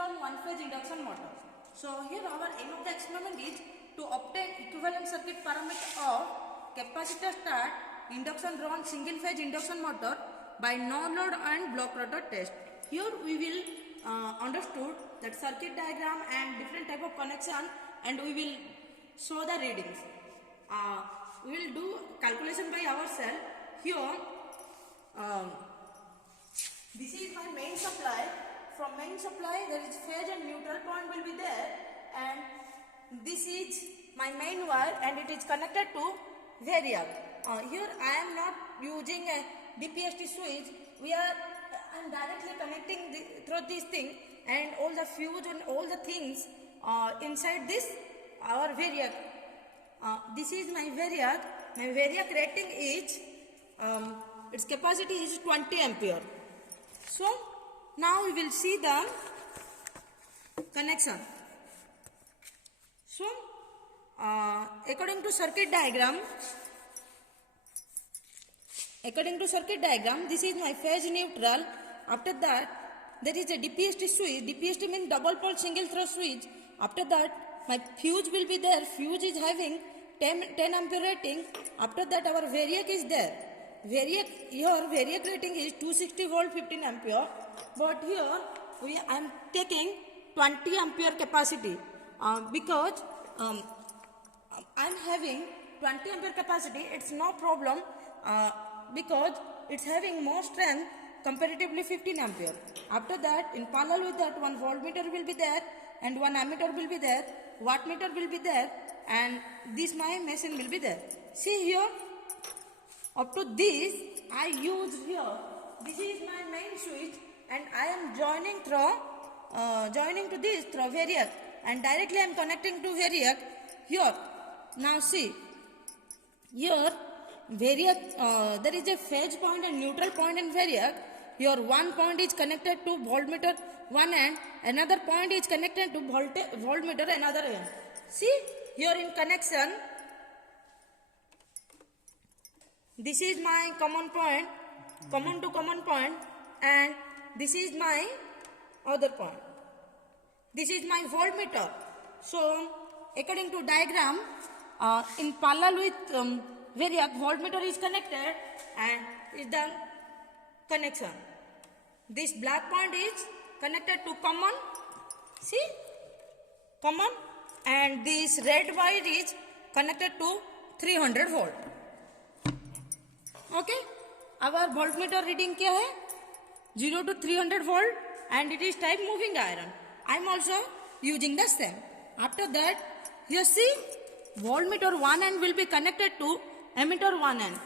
on one-phase induction motor. So here our aim of the experiment is to obtain equivalent circuit parameter of capacitor start induction drawn single-phase induction motor by no-load and block rotor test. Here we will understood that circuit diagram and different type of connection, and we will show the readings. We will do calculation by ourselves. Here this is my main supply. From main supply there is phase and neutral point will be there, and this is my main wire and it is connected to variac. Here I am not using a DPST switch. I am directly connecting through this thing, and all the fuse and all the things inside this our variac. This is my variac. My variac rating is its capacity is 20 ampere. So now we will see the connection. So according to circuit diagram, this is my phase neutral. After that there is a DPST switch. DPST means double pole single throw switch. After that my fuse will be there. Fuse is having 10 ampere rating. After that our variac is there. Variac rating is 260 volt 15 ampere, but here I am taking 20 ampere capacity because I am having 20 ampere capacity. It's no problem because it's having more strength comparatively 15 ampere. After that, in parallel with that, one voltmeter will be there and one ammeter will be there, wattmeter will be there, and this my machine will be there. See here, up to this I use here. This is my main switch, and I am joining to this through variac, and directly I am connecting to variac here. Now see here variac, there is a phase point and neutral point in variac. Here one point is connected to voltmeter one end, another point is connected to voltmeter another end. See here in connection, this is my common point, common to common point, and this is my other point. This is my voltmeter. So according to diagram, in parallel with variac, voltmeter is connected and is the connection. This black point is connected to common, see, common, and this red wire is connected to 300 volt. Okay, our voltmeter reading क्या है? 0 to 300 volt, and it is type moving iron. I am also using the same. After that, you see, voltmeter one end will be connected to ammeter one end.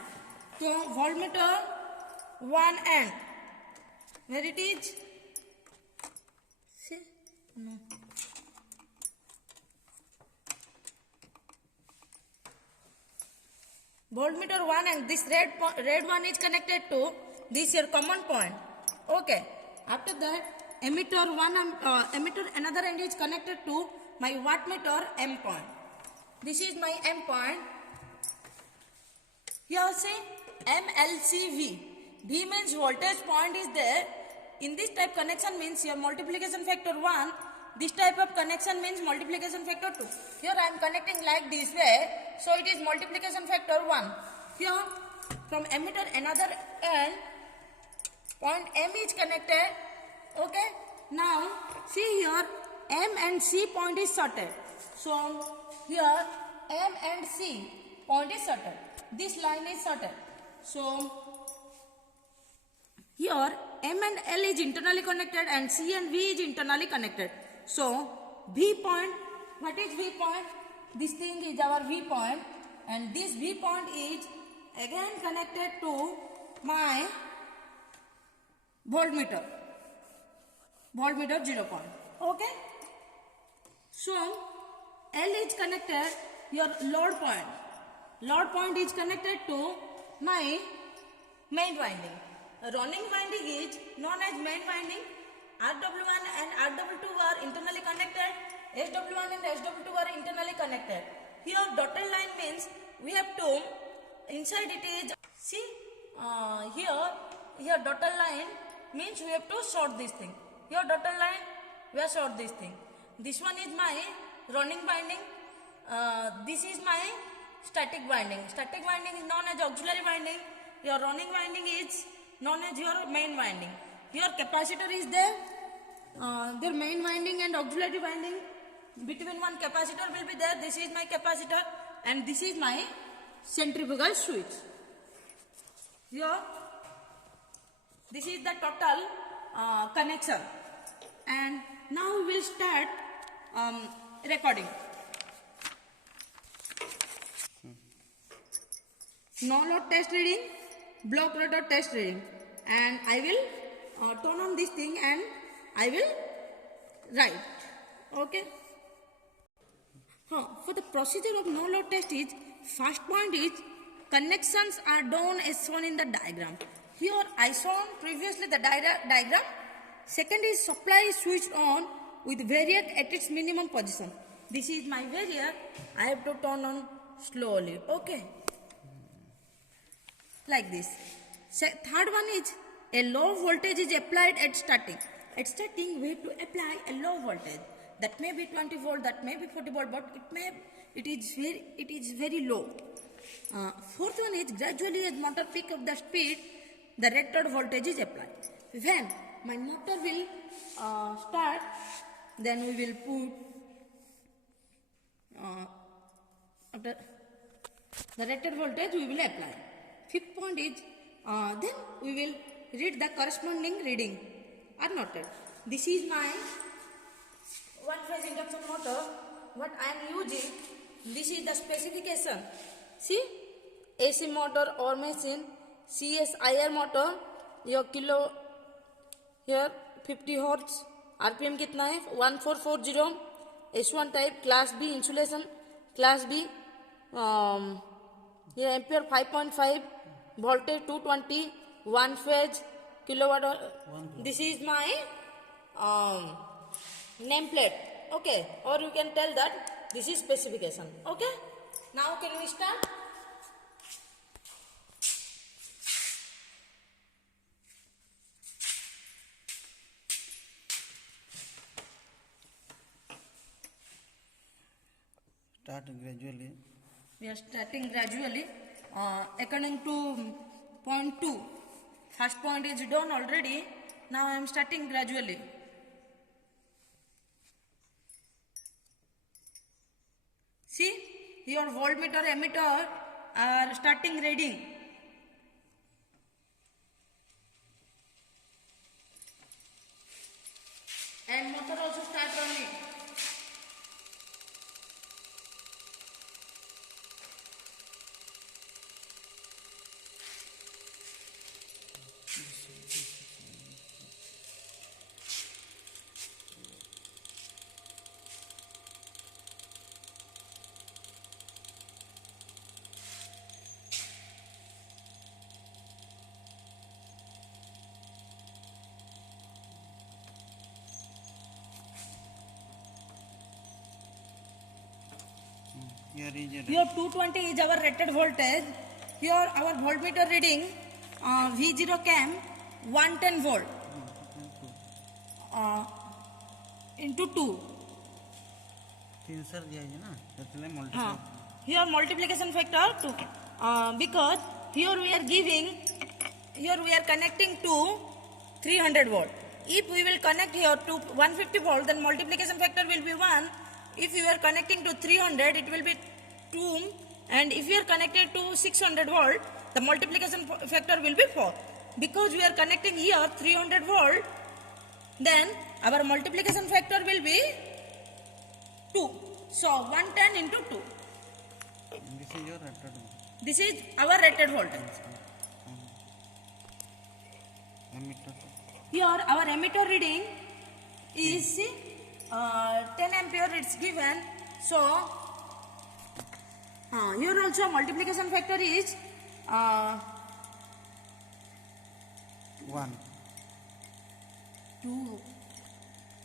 So voltmeter one end, where it is? See, no. Voltmeter one and this red one is connected to this here common point. Okay. After that, ammeter another end is connected to my wattmeter M point. This is my M point. Here see MLCV. V means voltage point is there. In this type connection means your multiplication factor 1. This type of connection means multiplication factor 2. Here I am connecting like this way, so it is multiplication factor 1. Here from ammeter another end, point M is connected. Okay. Now see here M and C point is sorted. So here M and C point is sorted. This line is sorted. So here M and L is internally connected and C and V is internally connected. So V point, what is V point? This thing is our V point, and this V point is again connected to my voltmeter 0 point. Okay. So L is connected your load point. Load point is connected to my main winding. Running winding is known as main winding. RW1 and RW2 are internally connected. SW1 and SW2 are internally connected. Here dotted line means we have to, inside it is, see here dotted line means we have to short this thing. Here dotted line we have short this thing. This one is my running winding. This is my static winding. Static winding is known as auxiliary winding. Your running winding is known as your main winding. Your capacitor is there. Their main winding and auxiliary winding. Between one capacitor will be there. This is my capacitor and this is my centrifugal switch. Here, this is the total connection. And now we will start recording. No load test reading, block rotor test reading, and I will turn on this thing and I will write. Okay. For the procedure of no load test is, first point is connections are done as shown in the diagram. Here I shown previously the diagram. Second is supply is switched on with variac at its minimum position. This is my variac. I have to turn on slowly. Okay. Like this. Third one is a low voltage is applied at starting. At starting we have to apply a low voltage. That may be 20 volt, that may be 40 volt, but it is very low. Fourth one is gradually as motor pick up the speed, the rated voltage is applied. When my motor will start, then we will put after the rated voltage we will apply. Fifth point is then we will read the corresponding reading are noted. This is my one phase induction motor. What I am using, this is the specification. See, AC motor or machine, CSIR motor, your kilo here 50 hertz, RPM कितना है 1440, S1 type, class B insulation, class B ये ampere 5.5, voltage 220, one phase, kilowatt. This is my nameplate. Okay, or you can tell that this is specification. Okay, now can we start? Start gradually. We are starting gradually according to point 2. First point is done already. Now I am starting gradually. See, your voltmeter, ammeter are starting reading. And motor also start running. Here is a Here 220 is our rated voltage. Here our voltmeter reading V0 cam 110 volt into 2. तीन दिया है ना इसलिए हाँ. Here multiplication factor 2 because here we are connecting to 300 volt. If we will connect here to 150 volt, then multiplication factor will be 1. If you are connecting to 300, it will be 2, and if you are connected to 600 volt, the multiplication factor will be 4. Because we are connecting here 300 volt, then our multiplication factor will be 2. So 110 into 2. This is your rated one. This is our rated voltage. Ammeter. Here our ammeter reading is 10 ampere it's given. So here also multiplication factor is 1, 2.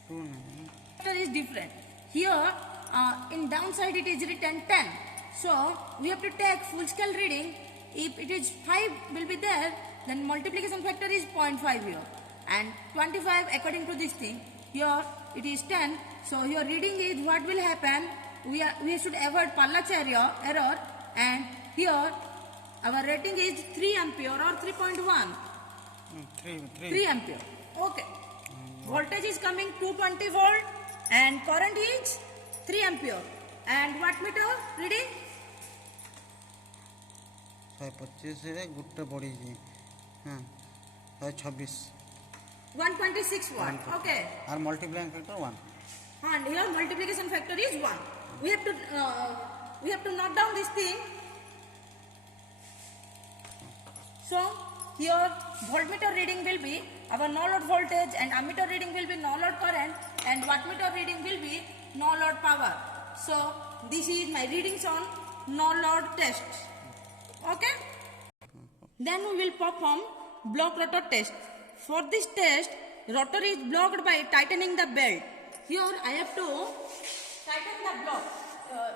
2 Factor is different. Here in downside it is written 10. So we have to take full scale reading. If it is 5 will be there, then multiplication factor is 0.5 here. And 25 according to this thing. Here it is 10. So your reading is what will happen. We should avoid Pallach error, and here our rating is 3 ampere or 3.1. 3 ampere. Okay. Voltage is coming 220 volt and current is 3 ampere. And wattmeter reading? 125 रे गुट्टे बढ़ी जी हाँ 126 126 watt. Okay. और multiplying factor 1 And here multiplication factor is 1. We have to note down this thing. So here voltmeter reading will be our no load voltage, and ammeter reading will be no load current, and wattmeter reading will be no load power. So this is my readings on no load test. Okay. Then we will perform block rotor test. For this test, rotor is blocked by tightening the belt. Here I have to tighten the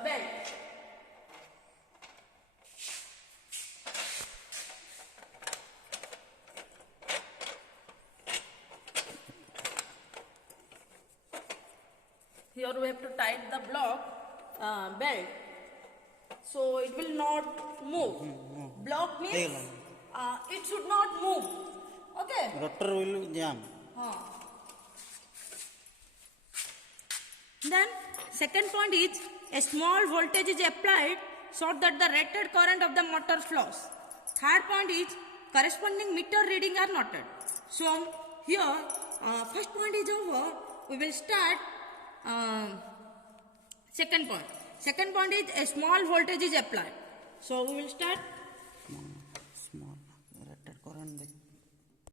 belt. Here we have to tighten the belt, so it will not move. Block means it should not move. Okay. rotor will jam Then second point is a small voltage is applied so that the rated current of the motor flows. Third point is corresponding meter reading are noted. So here first point is over. We will start second point. Second point is a small voltage is applied. So we will start